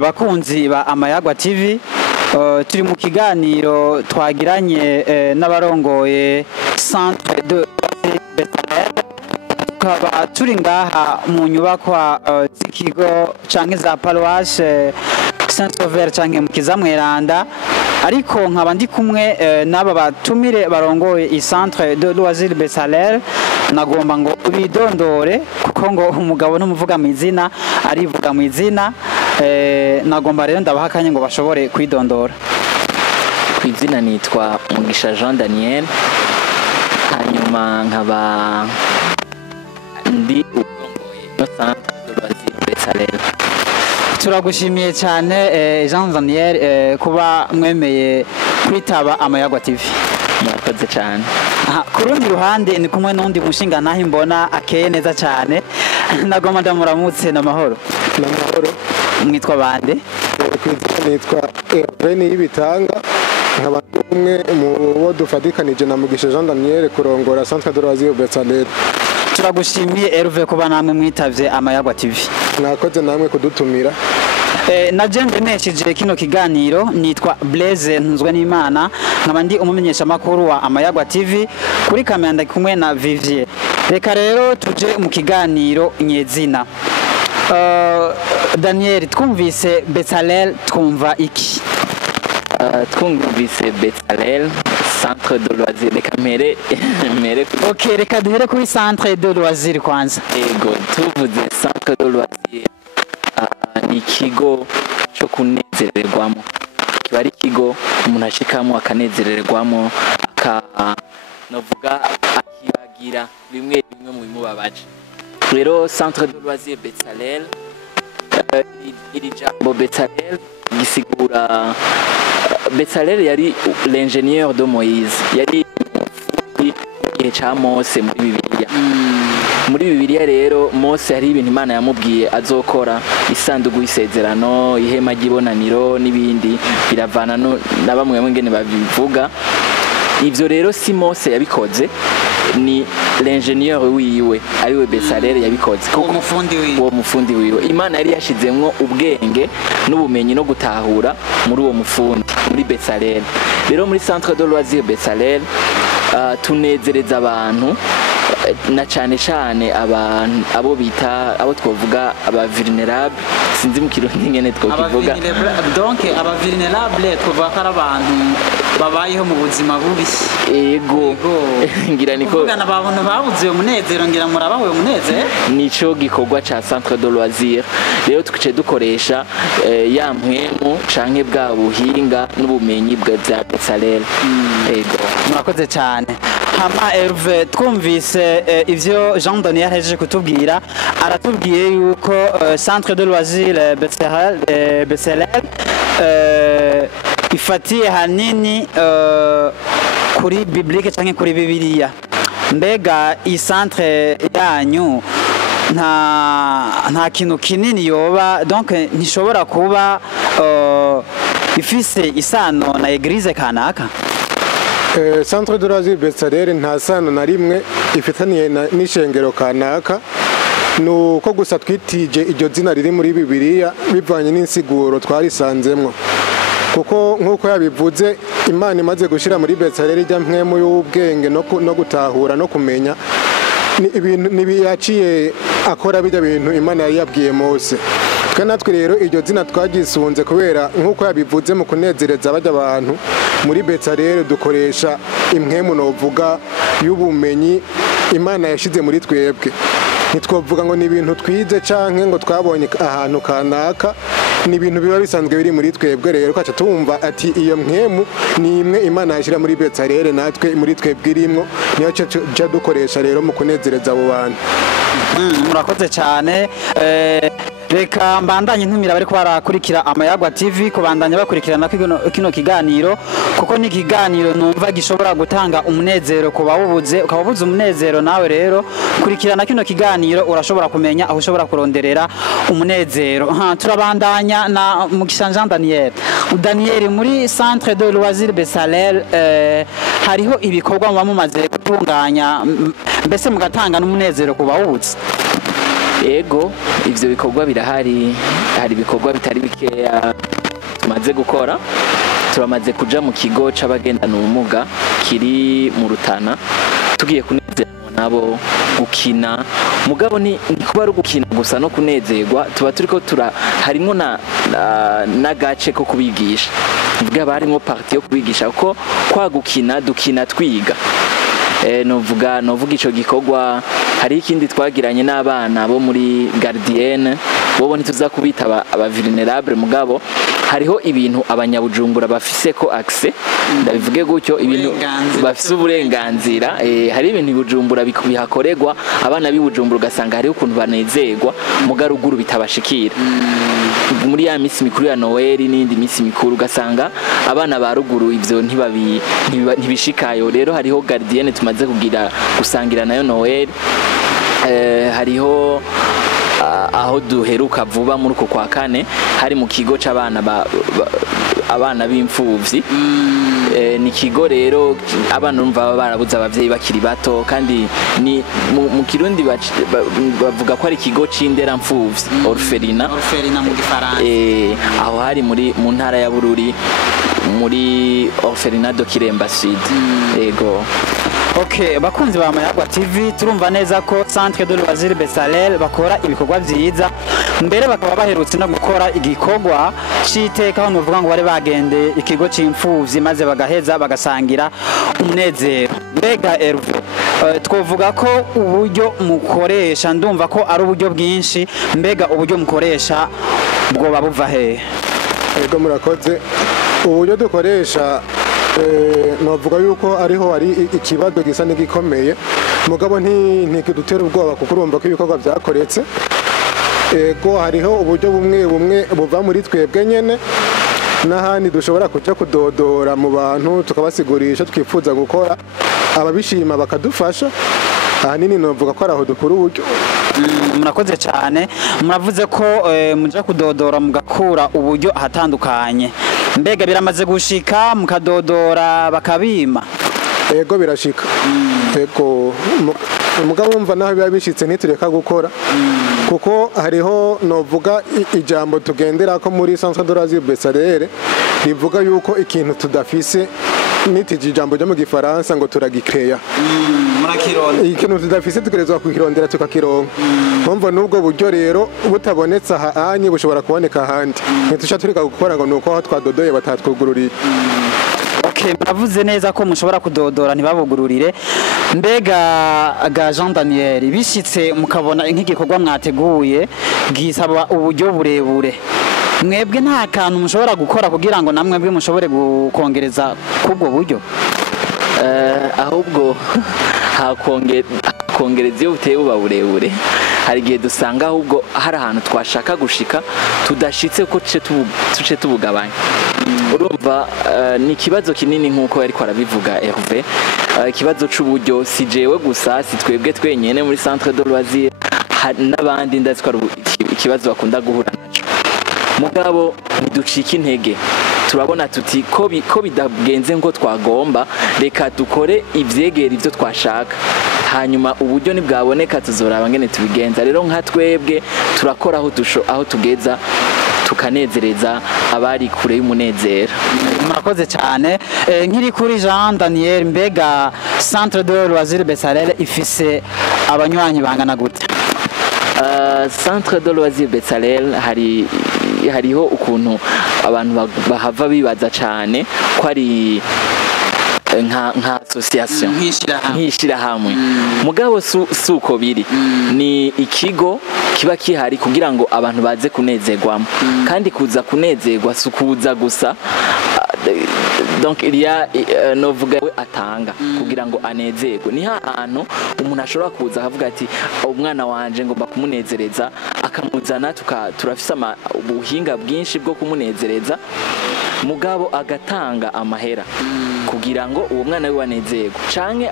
bakunzi ba Amayagwa TV, turi mu kiganiro twagiranye n'abarongoye Centre de Besalel, tukaba turi ngaha mu nyubakwa z'ikigo canke za Paroisse Saint-Sauveur canke mu Kizamweranda, ariko nkaba ndi kumwe n'aba batumire barongoye i Centre de Loisir Besalel. Nagomba ngo bidondore kuko ngo umugabo n'umuvuga mu izina arivuga mu izina, nagomba rero ndabahakanye ngo bashobore kwidondora. Ku izina nitwa Mugisha Jean Daniel, hanyuma nkaba ndi urongoye no Centre de Loisir Besalel. Turagushimiye cyane Jean Daniel kuba mwemeye kwitaba Amayagwa TV. Murakoze cyane. Ku rundi ruhande ni kumwe n'undi mushinga naho imbona akeye neza cyane, nagomba ndamuramutse n'amahoro. N'amahoro. Mwitwa bande? Ku izina nitwa Eveni y'Ibitanga, nkaba umwe mu bo dufatikanije na Mugisha Jean Daniel kurongora Centre de Loisir Besalel. Turagushimiye Herve kuba namwe mwitavye Amayagwa TV. Mwakoze namwe kudutumira. Na jende neshije kino kiganiro nitwa Blaise Ntunzwe n'Imana, nkaba ndi umumenyesha makuru wa Amayagwa TV, kuri kamera ndi kumwe na Vivier. Reka rero tuje mu kiganiro nyezina. Daniel, twumvise Besalel twumva iki? Twumvise Besalel Centre de Loisir, reka mere Okay, reka duhere kuri Centre de Loisir kwanza. Ego, tuvuze Centre de Loisir ni ikigo cyo kunezererwamo, kiba ari ikigo umuntu ashikamo akanezererwamo, novuga akibagira bimwe bimwe mu bimubabaje. Rero Centre de Loisir Besalel, iri jambo Besalel gisigura Besalel yari l'ingénieur de Moïse, yari igihe ca Mose muri Bibiliya. Muri Bibiliya rero Mose hari ibintu Imana yamubwiye azokora, isanduku y'isezerano, ihema ry'ibonaniro n'ibindi, biravana na bamwe ngene babivuga. Ivyo rero si Mose yabikoze, ni l'ingénieur wiwe ariwe Besalel yabikoze, uwo mufundi wiwe. Imana yari yashizemwo ubwenge n'ubumenyi no gutahura muri uwo mufundi, muri Besalel. Rero muri Centre de Loisir Besalel tunezereza abantu, na cyane abantu abo bita abo twovuga aba vulnerable, sinzi mu kirundi ngene twokivuga. Donc aba vulnerable twovuga ko ari abantu babayeho mu buzima bubi. Ego ngira niko kugana babona babuze umunezero, ngira murabawe umunezero. Nico gikorwa ca Centre de Loisir. Rero tukice dukoresha ya mpwemu canke bwa buhinga n'ubumenyi bwa Besalel. Ego murakoze cyane. Hama Herve, twumvise ivyo Jean Daniel yahejeje kutubwira, aratubwiye yuko Centre de Loisir Besalel ifatiye hanini kuri biblique canke kuri Bibiliya. Mbega iyi centre yanyu nta kintu kinini yoba, donc ntishobora kuba ifise isano na eglise kanaka? Centre de Loisir Besalel nta sano na rimwe ifitaniye n'ishengero kanaka, nuko gusa twitije iryo zina riri muri Bibiliya bivanye n'insiguro twarisanzemwo. Kuko nk'uko yabivuze, Imana imaze gushira muri Besalel ijya mpwemu y'ubwenge no gutahura no kumenya ni yaciye akora bijya bintu Imana yari yabwiye Mose. Twe natwe rero iryo zina twagisunze kubera nk'uko yabivuze mu kunezereza bajya abantu muri Besalel dukoresha impwemu novuga y'ubumenyi Imana yashize muri twebwe. Ntitwovuga ngo ni ibintu twize canke ngo twabonye ahantu kanaka, ni ibintu biba bisanzwe biri muri twebwe. Rero kwaca tumva ati iyo mpwemu ni imwe Imana yashira muri Besalel, natwe muri twebwe irimwo, niyo cyo dukoresha rero mu kunezereza abo bantu. Murakoze cyane. Reka mbandanye ntumira bari barakurikira Amayagwa TV kubandanya bakurikirana kino kiganiro, kuko ni kiganiro numva gishobora gutanga umunezero ku bawubuze, ukababuza umunezero. Nawe rero kurikirana kino kiganiro urashobora kumenya aho ushobora kuronderera umunezero. Turabandanya na Mugisha Jean Daniel. Daniel, muri Centre de Loisir Besalel hariho ibikorwa muba mumaze gutunganya, mbese mugatanga n'umunezero ku bawubuze? ego ivyo bikorwa birahari, hari ibikorwa bitari bikeya tumaze gukora. Turamaze kuja mu kigo c'abagendana ubumuga kiri mu Rutana, tugiye kunezerwa nabo, gukina. Mugabo ni kuba ari gukina gusa no kunezerwa, tuba turiko harimo na gace ko kubigisha, mvuga barimo partie yo kubigisha ko kwa gukina dukina twiga. Novuga ico gikorwa. Hari ikindi twagiranye n'abana bo muri Gardienne, bobo ntituza kubita aba vulnerable, mugabo hariho ibintu abanyabujumbura bafise ko access, ndabivuge gutyo, ibintu bafise uburenganzira. Hari ibintu Bujumbura bihakorerwa, abana b'ibujumbura ugasanga hariho ukuntu banezerwa mugaruguru bitabashikira. Muri ya misi mikuru ya Noel n'indi misi mikuru ugasanga abana ba ruguru ivyo ntibishikayo. Rero hariho Gardienne tumaze kugira gusangira nayo Noel. Hariho aho duheruka vuba muri uko kwa kane, hari mu kigo c'abana abana b'imfuvyi. Ni kigo rero abana urumva barabuze abavyeyi bakiri bato, kandi ni mu Kirundi bavuga ko ari ikigo c'indera mfuvyi, orphelinat mu Gifaransa. Aho hari mu ntara ya Bururi, muri orphelinat de Kiremba Sud. Ego. Okay, bakunzi ba Mayagwa TV, turumva neza ko Centre de Loisirs Bezalel bakora ibikorwa vyiza. Mbere bakaba baherutse no gukora igikorwa citeka, aho nuvuga ngo bari bagende ikigo c'imfuvyi maze bagaheza bagasangira umunezero. Mbega Herve, twovuga ko uburyo mukoresha, ndumva ko ari uburyo bwinshi. Mbega uburyo mukoresha bwoba buva hehe? Ego murakoze. Uburyo dukoresha novuga yuko ariho ari ikibazo gisa n'igikomeye, mugabo ntikidutera ubwoba kuko urumva ko ibikorwa byakoretse. Ego hariho uburyo bumwe buva muri twebwe nyene, n'ahandi dushobora kuja kudodora mu bantu tukabasigurisha twifuza gukora, ababishima bakadufasha. Ahanini novuga ko araho dukura uburyo. Murakoze cyane. Muravuze ko muja kudodora mugakura uburyo ahatandukanye. Mbega biramaze gushika mukadodora bakabima? Ego birashika. Ego mugabo umva naho biba bishitse ntitureka gukora, kuko hariho novuga ijambo tugendera ko muri Centre de Loisirs Bezalel rivuga yuko ikintu tudafise nitije ijambo ryo mu Gifaransa ngo turagikreya. Murakironda. Ikintu tudafise tugerezwa kukirondera tukakironka. Mpamvu nubwo buryo rero butabonetse ahanye bushobora kuboneka ahandi. Ntitusha turika gukora ngo nuko aho twadodoye batatwugururiye. Okay, muravuze neza ko mushobora kudodora ntibabugururire. Mbega ga Jean Daniel, bishitse mukabona nk'igikorwa mwateguye gisaba uburyo burebure, mwebwe nta kantu mushobora gukora kugira ngo namwe bwe mushobore gukongereza kubwo buryo? Ahubwo hakongereza iyo buteye buba burebure. Hari igihe dusanga ahubwo hari ahantu twashaka gushika tudashitse ko tuce tubugabanya. Urumva ni ikibazo kinini nk'uko yariko arabivuga Herve. Ikibazo c'uburyo si jewe gusa, si twebwe twenyene muri Centre de Loisirs, n'abandi ndazi ko ikibazo bakunda guhura naco. Mugabo ntiducika intege, turabona tuti ko bidagenze ngo twagomba, reka dukore ivyegera ivyo twashaka, hanyuma uburyo nibwaboneka tuzoraba ngene tubigenza. Rero nka twebwe turakora aho tugeza, tukanezereza abari kure y'umunezero. Murakoze cyane. Nkiri kuri Jean Daniel, mbega Centre de Loisirs Bezalel ifise abanywanyi bangana gute? Centre de Loisirs Bezalel hariho ukuntu abantu bahava bibaza cyane ko ari nka association, nk'ishirahamwe. Mugabo suko biri, ni ikigo kiba kihari kugira ngo abantu baze kunezerwamo, kandi kuza kunezerwa sukuza gusa. Donc il y a novuga atanga kugira ngo anezerwe. Ni ahantu umuntu ashobora kuza akavuga ati umwana wanje ngomba kumunezereza, akamuzana turafise ubuhinga bwinshi bwo kumunezereza, mugabo agatanga amahera kugira ngo uwo mwana we wanezerwe. Canke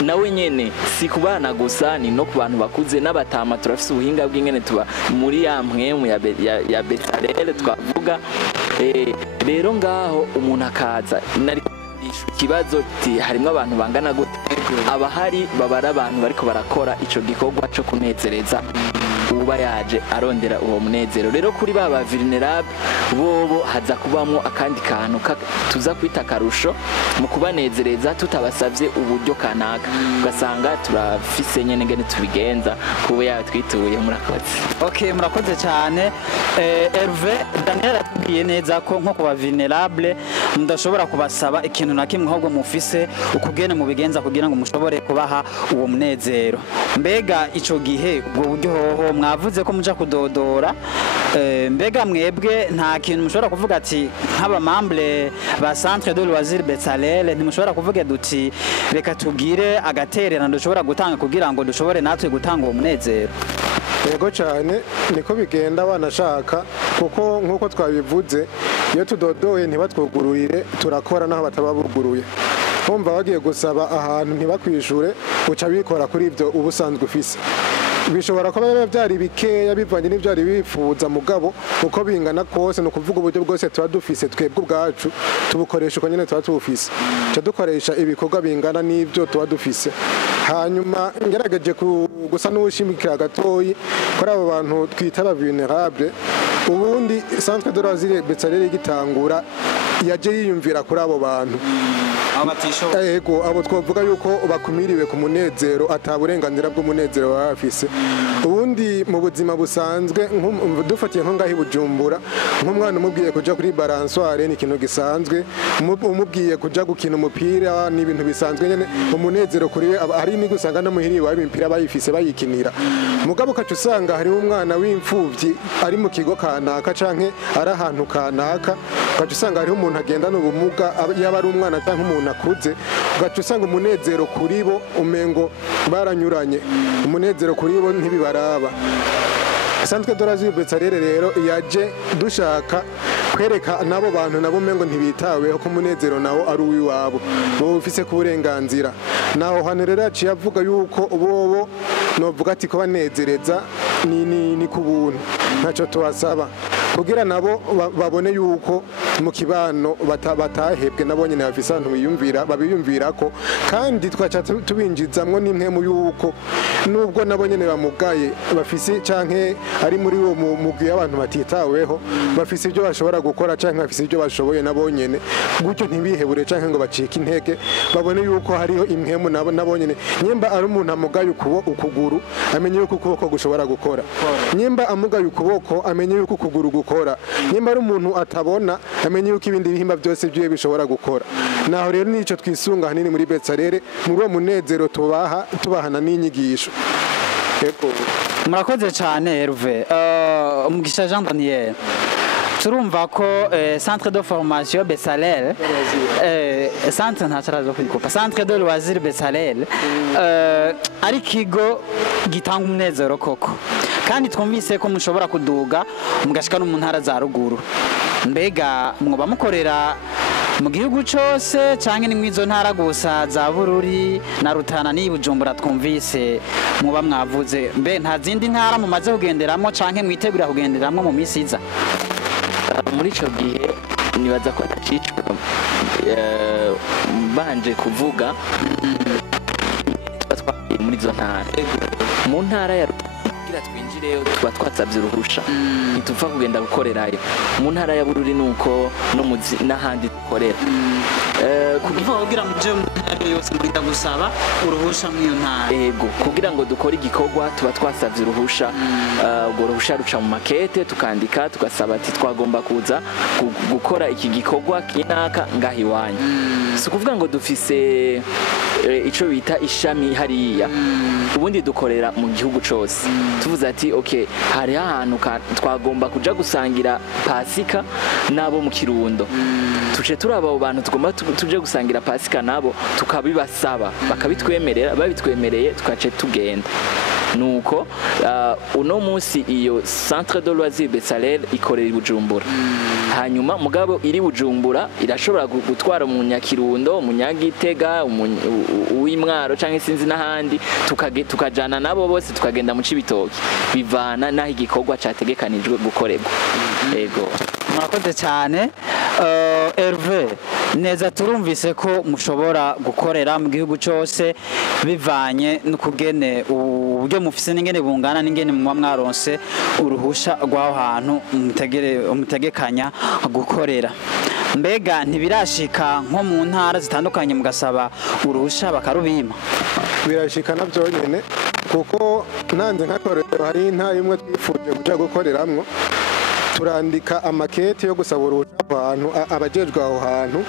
nawe nyene si kubana gusa, ni no ku bantu bakuze n'abatama. Turafise ubuhinga bw'ingene tuba muri ya mpwemu ya Bezalel twavuga. Rero ngaho umuntu akaza ikibazo harimo abantu bangana gute, abahari babara abantu bariko barakora ico gikorwa cyo kunezereza uba yaje arondera uwo munezero. Rero kuri baba vulnerable bobo haza kubamwo akandi kantu tuza kwita akarusho mu kubanezereza tutabasavye uburyo kanaka, ugasanga turafise nyene ngene tubigenza kuba yatwituye. Murakoze. Okay, murakoze cyane. Hervé, Daniel atubwiye neza ko nko kuba vulnerable mudashobora kubasaba ikintu na kimwe, ahubwo mufise ukugene mu bigenza kugira ngo mushobore kubaha uwo munezero. Mbega ico gihe ubwo buryo hoho mwavuze ko muja kudodora, mbega mwebwe nta kintu mushobora kuvuga ati nk'aba membre ba Centre de Loisirs Bezalel ntimushobora kuvuga duti reka tugire agatererano dushobora gutanga kugira ngo dushobore natwe gutanga uwo munezero? Yego cyane niko bigenda banashaka, kuko nk'uko twabivuze iyo tudodoye ntibatwugururire turakora naho batababuguruye. Kumva bagiye gusaba ahantu ntibakwishure uca bikora kuri ibyo ubusanzwe ufise. Bishobora kuba biba byari bikeya bivanye n'ibyari bifuza, mugabo uko bingana kose no kuvuga uburyo bwose tuba dufise twebwe ubwacu tubukoresha uko nyene tuba tubufise, cyo dukoresha ibikorwa bingana n'ibyo tuba dufise. Hanyuma ngerageje gusa n'ushimikira gatoyi kuri abo bantu twita ba vulnerable. Ubundi Centre de Loisirs Bezalel gitangura yaje yiyumvira kuri abo bantu ego abo twavuga yuko bakumiriwe ku munezero, ataburenganzira bw'umunezero bafise. Ubundi mu buzima busanzwe dufatiye nko ngahi Bujumbura, nk'umwana umubwiye kuja kuri balansoire ni ikintu gisanzwe, umubwiye kuja gukina umupira ni ibintu bisanzwe nyene. Umunezero kuri ari ni gusanga no muhiri wa imipira bayifise bayikinira, mugabo kacu usanga hari umwana w'imfuvyi ari mu kigo kanaka canke ari ahantu kanaka, kacu usanga hari umuntu agendana ubumuga, yaba ari umwana canke umuntu akuze, ugaca usanga umunezero kuri bo umengo baranyuranye, umunezero kuri bo ntibibaraba. Centre de Loisirs Bezalel rero yaje dushaka kwereka nabo bantu nabo mengo ntibitaweho ko umunezero nawo ari uwiwabo, bo ufise ku burenganzira. Naho hano rero yaciye avuga yuko bobo novuga ati ko banezereza ni ku buntu, ntacyo tubasaba kugira nabo babone yuko mu kibano batahebwe, nabo nyene bafise abantu babiyumvirako, kandi twaca tubinjizamwo n'imwe mu yuko nubwo nabo nyene bamugaye bafise canke ari muri uwo mugwi y'abantu batitaweho, bafise ibyo bashobora gukora canke bafise ibyo bashoboye nabo nyene, gutyo ntibihebure canke ngo bacike intege, babone yuko hariho imwemu nabo nyene. Nyemba ari umuntu amugaye ukuguru amenye yuko ukuboko gushobora gukora, nyemba amugaye ukuboko amenye yuko ukuguru gukora, nyemba ari umuntu atabona amenye yuko ibindi bihimba byose byiwe bishobora gukora. Naho rero nico twisunga hanini muri Bezalel, muri uwo munezero tubahana n'inyigisho. Murakoze cyane Hervé. Umugisha Jean Daniel, turumva ko Centre de Formation Bezalel, Centre de Loisirs Bezalel ari kigo gitanga umunezero koko, kandi twumvise ko mushobora kuduga mugashika no mu ntara za ruguru. Mbega mwoba mukorera mu gihugu cyose cyangwa ni mwizo ntara gusa za Bururi na Rutana ni Bujumbura twumvise mwoba mwavuze? Mbe nta zindi ntara mumaze kugenderamo canke mwitegura kugenderamo mu minsi iza? Muri ico gihe nibaza ko ndacicwa banje kuvuga muri izo ntara. Mu ntara ya twinjireyo tuba twasabye uruhusha, ntitupfa kugenda gukorerayo. Mu ntara ya Bururi nuko no n'ahandi dukorera. Kugira mu byo yose muri gusaba uruhusha mw'iyo ntara. Ego, kugira ngo dukore igikorwa tuba twasabye uruhusha. Ubwo ruhusha ruca mu makete tukandika tugasaba ati twagomba kuza gukora iki gikorwa kinaka ngaha iwanyu. Si ukuvuga ngo dufise ico bita ishami hariya, ubundi dukorera mu gihugu cyose. Tuvuze ati okay, hari ahantu twagomba kuja gusangira Pasika nabo mu Kirundo, tuce turaba abo bantu tugomba tuje gusangira Pasika nabo, tukabibasaba bakabitwemerera, babitwemereye tukace tugenda. Nuko uno munsi iyo Centre de Loisirs Bezalel ikorera i Bujumbura, hanyuma mugabo iri Bujumbura irashobora gutwara mu Nyakirundo, mu Nyagitega, uw'Imwaro canke sinzi n'ahandi, tukajana nabo bose tukagenda mu Cibitoki, bivana naho igikorwa categekanijwe gukorerwa. Ego. murakoze cyane. Hervé, neza turumvise ko mushobora gukorera mu gihugu cyose bivanye n'ukugene uburyo mufise n'ingene bungana n'ingene muba mwaronse uruhusha rw'aho hantu mutegekanya gukorera. Mbega ntibirashika nko mu ntara zitandukanye mugasaba uruhusha bakarubima? Birashika navyo nyene kuko nanze nkakorera hari intara imwe twifuje kuja gukoreramwo, turandika amakete yo gusaba uruhushya abantu abajejwe aho hantu,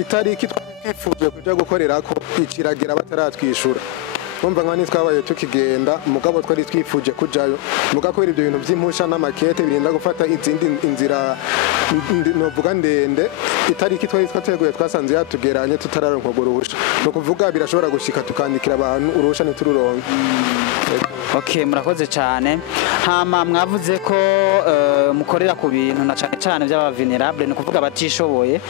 itariki twifuje kuja gukorerako ikiragira bataratwishura. Umva nka twabaye tukigenda mugabo twari twifuje kujayo, muga kubera ibyo bintu by'impusha n'amakete birinda gufata izindi inzira novuga ndende, itariki twari twateguye twasanze yatugeranye tutararonka uruhusha, no kuvuga birashobora gushika tukandikira abantu uruhusha ntitururonke. Okay, murakoze cyane. Hama mwavuze ko mukorera ku bintu na cyane cyane by'aba vulnerable, no kuvuga batishoboye.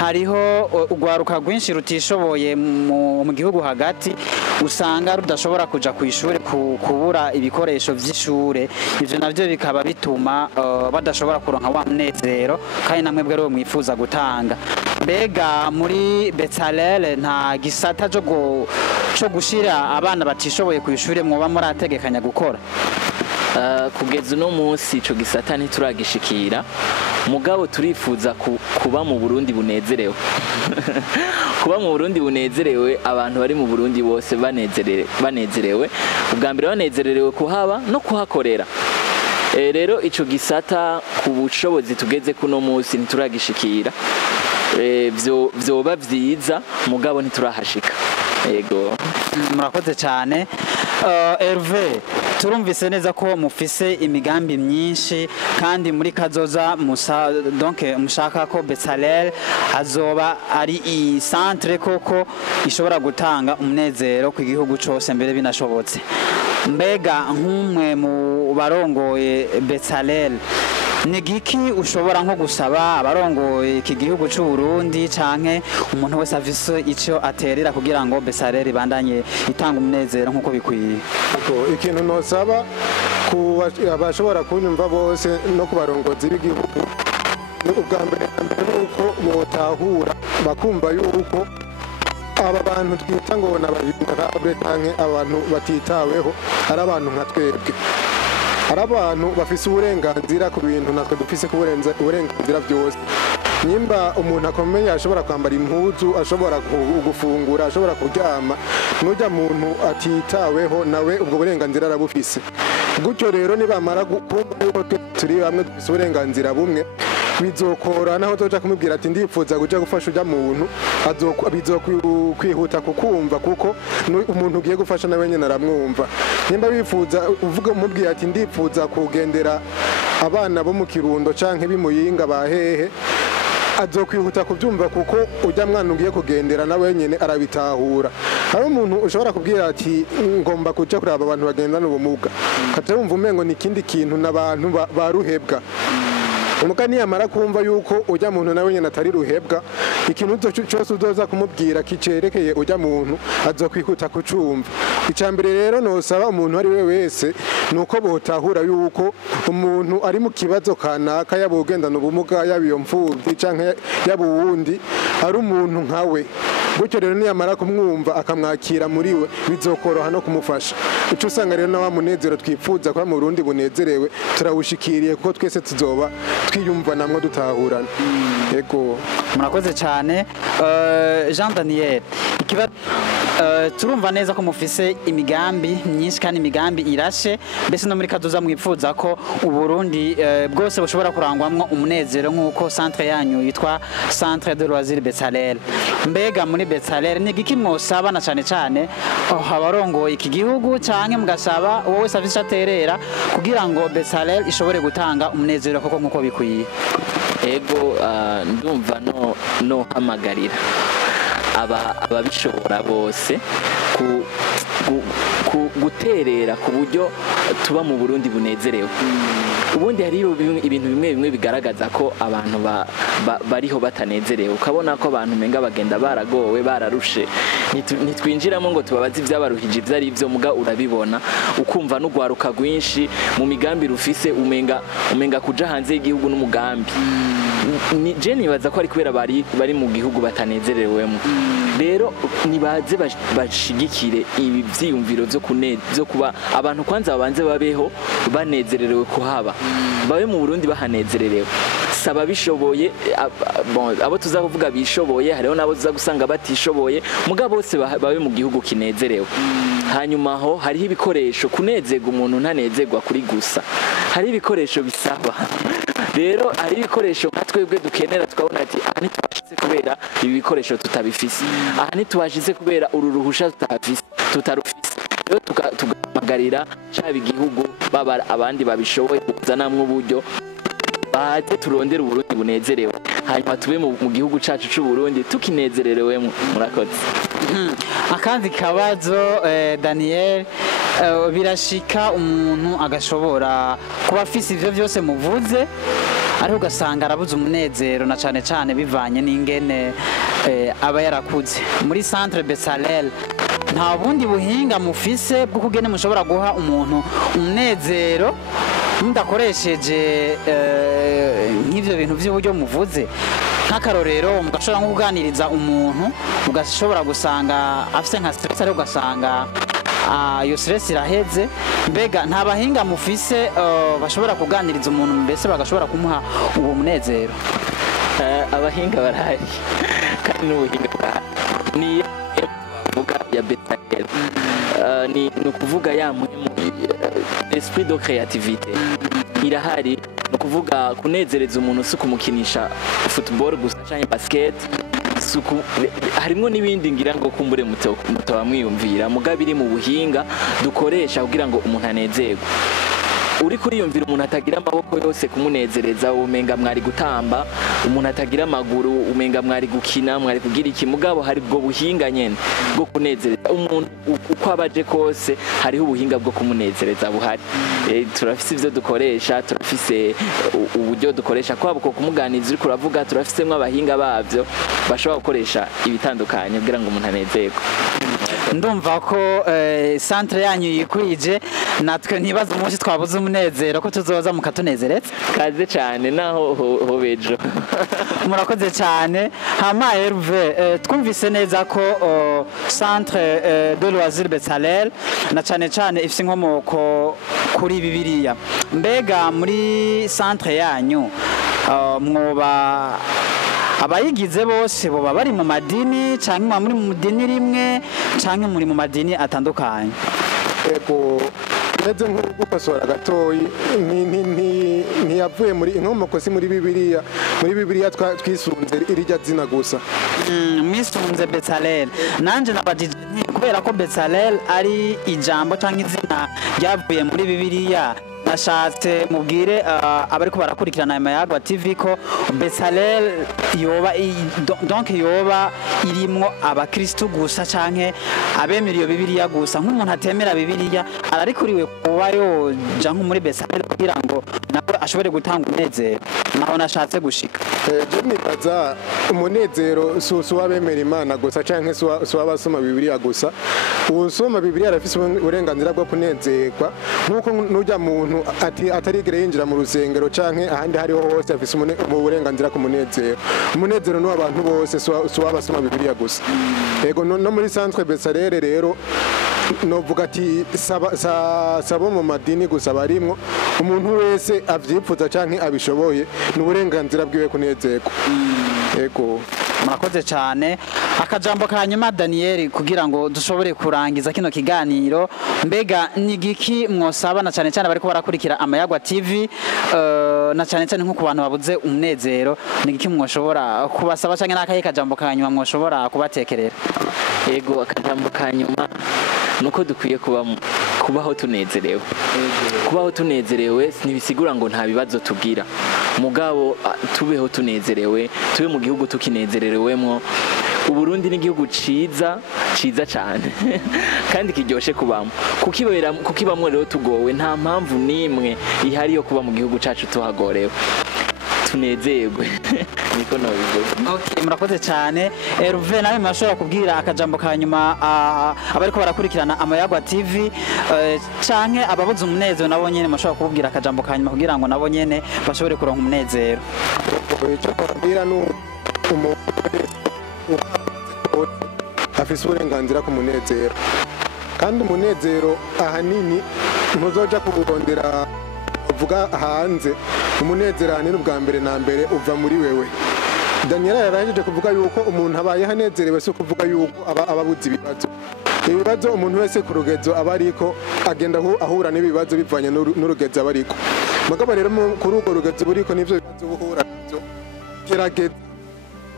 Hariho ugwaruka rwinshi rutishoboye mu gihugu hagati, usanga rudashobora kuja ku ishuri kubura ibikoresho vy'ishure. Ivyo navyo bikaba bituma badashobora kuronka wa munezero kandi namwe bwe rero mwifuza gutanga. Mbega muri Bezalel nta gisata cyo gushira abana batishoboye ku ishuri mwoba murategekanya gukora? Kugeza uno munsi ico gisata ntituragishikira, mugabo turifuza kuba mu Burundi bunezerewe. Kuba mu Burundi bunezerewe, abantu bari mu Burundi bose banezerewe, ubwa mbere banezerewe kuhaba no kuhakorera. Rero ico gisata ku bushobozi tugeze kuno munsi ntituragishikira, vyoba vyiza mugabo ntiturahashika. Yego, murakoze cyane. Hervé, turumvise neza ko mufise imigambi myinshi kandi muri kazoza mushaka ko Bezalel azoba ari i centre koko ishobora gutanga umunezero ku gihugu cyose mbere binashobotse. Mbega nk'umwe mu barongoye Bezalel, ni giki ushobora nko gusaba abarongoye iki gihugu cy'u Burundi canke umuntu wese afise ico aterera kugira ngo Bezalel ibandanye itanga umunezero nkuko bikwiye? Ikintu nosaba abashobora kunyumva bose no ku barongozi b'igihugu, ubwa mbere nuko botahura bakumva yuko aba bantu twita ngo n'abavulnerable canke abantu batitaweho ari abantu nka twebwe, ari abantu bafise uburenganzira ku bintu natwe dufise uburenganzira byose. Nimba umuntu akomeye ashobora kwambara impuzu, ashobora gufungura, ashobora kuryama, n'ujya muntu atitaweho nawe ubwo burenganzira arabufise. Gutyo rero nibamara kumva yuko turi bamwe dufise uburenganzira bumwe, bizokora naho toja kumubwira ati ndifuza kuja gufasha ujya muntu, bizokwihuta kukumva kuko umuntu ugiye gufasha nawe nyene aramwumva. Nimba bifuza uvuga umubwira ati ndifuza kugendera abana bo mu Kirundo canke bimuyinga bahehe, azokwihuta kubyumva kuko ujya mwana ugiye kugendera nawe nyene arabitahura. Hari umuntu ushobora kubwira ati ngomba kuja kuraba abantu bagendana ubumuga, kaje wumva umengo ni ikindi kintu n'abantu baruhebwa. Umuka niyamara kumva yuko ujya muntu nawe nyene atari ruhebwa, ikintu cyose uzoza kumubwira kicerekeye ujya muntu azokwihuta kucumva. Icambere rero nosaba umuntu ari we wese nuko botahura yuko umuntu ari mu kibazo kanaka, yaba ugendana ubumuga, yaba iyo mfuvyi canke yaba uwundi, ari umuntu nkawe. Gutyo rero niyamara kumwumva akamwakira muri we, bizokoroha no kumufasha. Uco usanga rero na wa munezero twifuza kuba mu Burundi bunezerewe turawushikiriye kuko twese tuzoba twiyumva namwe dutahurana. Yego, murakoze cyane. Jean Daniel, turumva neza ko mufise imigambi myinshi kandi imigambi irashe, mbese no muri kazoza mwifuza ko Uburundi bwose bushobora kurangwamwo umunezero nk'uko centre yanyu yitwa Centre de Loisirs Bezalel. Mbega muri Bezalel ni giki mwosaba na cyane cyane abarongoye iki gihugu canke mugasaba wowe service aterera kugira ngo Bezalel ishobore gutanga umunezero koko nk'uko bikwiye? Ego, ndumva no hamagarira ababishobora bose guterera ku buryo tuba mu Burundi bunezerewe. Ubundi hari ibintu bimwe bigaragaza ko abantu bariho batanezerewe, ukabona ko abantu menga bagenda baragowe bararushe, nitwinjiramo ngo tubabaze ibyabaruhije ibyo ari byo, muga urabibona ukumva n'ugwaruka rwinshi mu migambi rufise umenga kuja hanze y'igihugu n'umugambi. Je nibaza ko ari kubera bari mu gihugu batanezerewemo. Rero nibaze bashigikire ibi vyiyumviro byo kuba abantu kwanza babanze babeho banezererewe kuhaba, babe mu Burundi bahanezererewe. Saba bishoboye abo tuzavuga bishoboye, hariho nabo tuzagusanga batishoboye, muga bose babe mu gihugu kinezerewe. Hanyuma ho hariho ibikoresho, kunezega umuntu ntanezegwa kuri gusa, hari ibikoresho bisaba. Rero ari ibikoresho nka twebwe dukenera, tukabona ati aha ntitubashize kubera ibi bikoresho tutabifise, aha ntitubashize kubera uru ruhusha tutarufise. Rero tugamagarira cyaba igihugu baba abandi babishoboye kuzanamwe uburyo baze turondera Uburundi bunezerewe, hanyuma tube mu gihugu cacu c'u Burundi tukinezererewemo. Murakoze. Akandi kabazo Daniel, birashika umuntu agashobora kuba afise ivyo byose muvuze ariko ugasanga arabuze umunezero, na cane cane bivanye n'ingene aba yarakuze. Muri Centre Bezalel nta bundi buhinga mufise bwo kugene mushobora guha umuntu umunezero mudakoresheje nk'ivyo bintu by'uburyo muvuze? Nk'akarorero mugashobora nko kuganiriza umuntu ugashobora gusanga afise nka stress ariko ugasanga iyo stress iraheze. Mbega nta bahinga mufise bashobora kuganiriza umuntu mbese bagashobora kumuha uwo munezero? Abahinga barahari kandi n'ubuhinga bwahari. Ni vuga ya Bezalel, ni ukuvuga yamwe esprit de créativité irahari. Ni ukuvuga kunezereza umuntu si kumukinisha football gusa cyangwa basket, harimo n'ibindi ngira ngo kumbure mutoba mwiyumvira, muga biri mu buhinga dukoresha kugira ngo umuntu anezerwe. Uri kuriyumvira umuntu atagira amaboko yose kumunezereza, umenga mwari gutamba. Umuntu atagira amaguru umenga mwari gukina, mwari kugira iki. Mugabo hari bwo buhinga nyene bwo kunezereza umuntu uko abaje kose, hariho ubuhinga bwo kumunezereza buhari. Turafise ivyo dukoresha, turafise uburyo dukoresha kwabo ko kumuganiza uri kuravuga, turafisemwe abahinga bavyo bashobora gukoresha ibitandukanye kugira ngo umuntu anezerwe. Ndumva ko centre yanyu yikwije, natwe ntibaza umunsi twabuze umunezero ko tuzoza mukatunezereza. Kaze cyane naho hobejo. Murakoze cyane. Hama Herve, twumvise neza ko Centre de Loisirs Bezalel na cyane cyane ifise inkomoko kuri Bibiliya. Mbega muri centre yanyu mwoba abayigize bose boba bari mu madini cyangwa muri mu dini rimwe cyangwa muri mu madini atandukanye? Ego neze nk'ugukosora gatoyi, ntiyavuye muri inkomoko si muri Bibiliya. Muri Bibiliya twisunze irijya zina gusa. Mwisunze Bezalel. Nanje nabajije kubera ko Bezalel ari ijambo cyangwa izina ryavuye muri Bibiliya, nashatse mubwire abariko barakurikirana Mayagwa TV ko Bezalel yoba donc yoba irimwo abakristo gusa canke abemera iyo Bibiliya gusa. Nk'umuntu atemera Bibiliya ararikuriwe kuba yoja nko muri Bezalel kugira ngo nawe ashobore gutanga umunezero. Naho nashatse gushika. Je nibaza umunezero si wabemera Imana gusa canke si wabasoma Bibiliya gusa. Usoma Bibiliya arafise uburenganzira bwo kunezerwa, nkuko n'ujya muntu atarigere yinjira mu rusengero canke ahandi hariho hose afise uburenganzira ku munezero. Umunezero ni w'abantu bose, si wabasoma Bibiliya gusa. Ego no muri Centre Bezalel rero novuga ati sabo mu madini gusa barimwo, umuntu wese avyipfuza canke abishoboye n'uburenganzira bwiwe kunezerwa. Ego murakoze cyane. Akajambo kanyuma Daniel kugira ngo dushobore kurangiza kino kiganiro, mbega nigiki mwosaba na cyane cyane bariko barakurikira Amayagwa TV na cyane cyane nko ku bantu babuze umunezero, nigiki mwoshobora kubasaba cyangwa nakaye kajambo kanyuma mwoshobora kubatekerera? Ego akajambo kanyuma nuko dukwiye kubaho tunezerewe. Kubaho tunezerewe ntibisigura ngo nta bibazo tugira, mugabo tubeho tunezerewe, tube mu gihugu tukinezererewemo, Uburundi ni igihugu ciza cyane kandi kiryoshe kubamo kukibamwo rero tugowe nta mpamvu n'imwe ihari yo kuba mu gihugu cacu tuhagorewe tunezerwe niko nabivuga. Okay, murakoze cyane. Herve nawe mashobora kubwira akajambo kanyuma abariko barakurikirana Amayagwa TV canke ababuze umunezero nabo nyene mashobora kubwira akajambo kanyuma kugira ngo nabo nyene bashobore kuronka umunezero. Icyo kubwira ni afise uburenganzira ku munezero kandi umunezero ahanini ntuzoja kuwurondera uvuga hanze. Umunezero ahanini ubwa mbere na mbere uva muri wewe. Daniela yarahejeje kuvuga yuko umuntu abaye hanezerewe si kuvuga yuko aba abuze ibibazo umuntu wese ku rugezo aba ariko agenda ahura n'ibibazo bivanye n'urugezo aba ariko. Mugabo rero kuri urwo rugezo buriko n'ivyo bibazo buhura navyo gerageza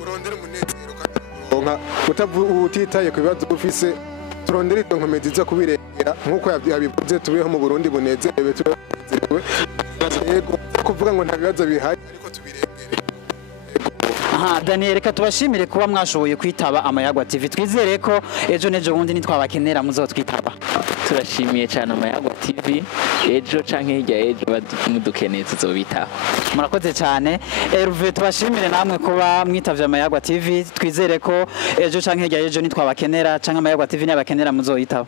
urondera umunezero kandi utitaye ku bibazo ufise turondera izo nkomezi zo kubirengera nk'uko yabivuze tubeho mu Burundi bunezerewe tubeho yego kuvuga ngo nta bibazo bihari ariko tubirengere. Aha, Daniel, reka tubashimire kuba mwashoboye kwitaba Amayagwa TV. Twizere ko ejo nejo bundi nitwabakenera muzotwitaba. Turashimiye cyane Amayagwa TV, ejo canke hirya ejo mudukeneye tuzobitaho. Murakoze cyane. Herve tubashimire namwe kuba mwitavye Amayagwa TV. Twizere ko ejo canke hirya ejo nitwabakenera canke Amayagwa TV nibakenera muzoyitaba.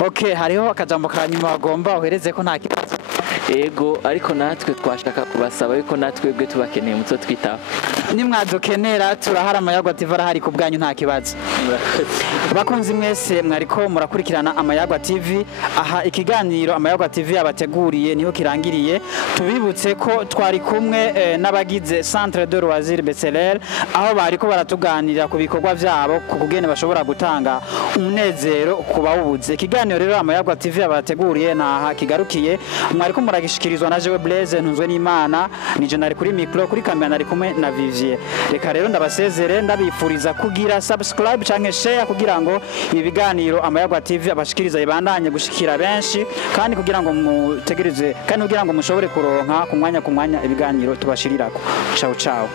Okay, hariho akajambo kanyuma bagomba uhereze ko nta kibazo. Ego ariko natwe twashaka kubasaba yuko natwebwe tubakeneye muzo twitaho. Nimwadukenera turahara Amayagwa TV arahari ku bwanyu nta kibazo. Bakunzi mwese mwariko murakurikirana Amayagwa TV. Aha ikiganiro Amayagwa TV abateguriye niho kirangiriye. Tubibutse ko twari kumwe n'abagize Centre de Loisirs Betsaler aho bariko baratuganirira ku bikorwa vyabo ku kugene bashobora gutanga umunezero ku bawubuze. Ikiganiro rero Amayagwa TV abateguriye naha kigarukiye. Mwariko muragishikirizwa na Jewe Blaise Ntunzwe n'Imana nije nari kuri micro kuri kamera nari kumwe na Vivier. Reka rero ndabasezere ndabifuriza kugira subscribe canke share kugira ngo ibi biganiro Amayagwa TV abashikiriza ibandanye gushikira benshi kandi kugira ngo mutegereze kandi kugira ngo mushobore kuronka ku mwanya ibiganiro tubashirirako. Ciao ciao.